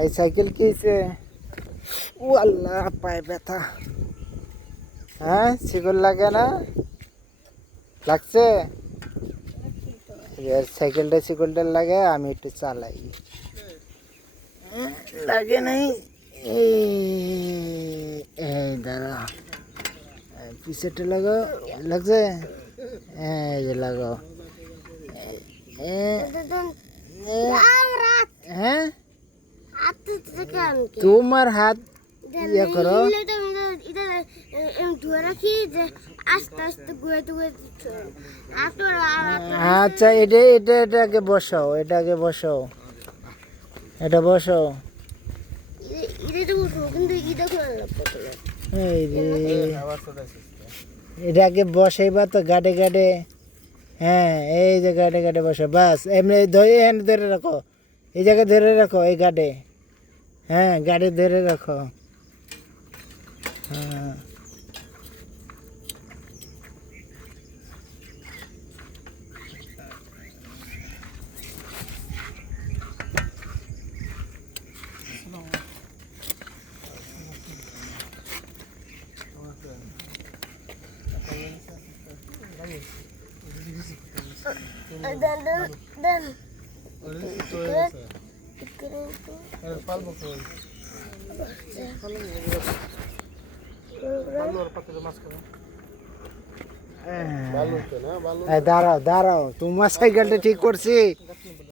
এই সাইকেল কিছে? ও আল্লাহ, পায়ে ব্যথা। হ্যাঁ, শিকল লাগে না? লাগছে? সাইকেলটা শিকলটা লাগে, আমি একটু চালাই। লাগে নাই। এই দাঁড়া, পিছেটা লাগো। লাগছে? এই যে লাগো। হ্যাঁ, তোমার হাত ইয়ে করো। আচ্ছা, এটাকে বসাও, এটাকে বসাও, এটা বসাও। এই রে, এটাকে বসাইবা তো গাড়ে গাড়ে। হ্যাঁ, এই যে গাড়ে গাড়ে বসো, বাস। এমনি ধরে ধরে রাখো, এই জায়গায় ধরে রাখো, এই গাড়ে। হ্যাঁ, গাড়ি ধরে রাখো। হ্যাঁ, দাঁড়াও দাঁড়াও, তোমার সাইকেলটা ঠিক করছি।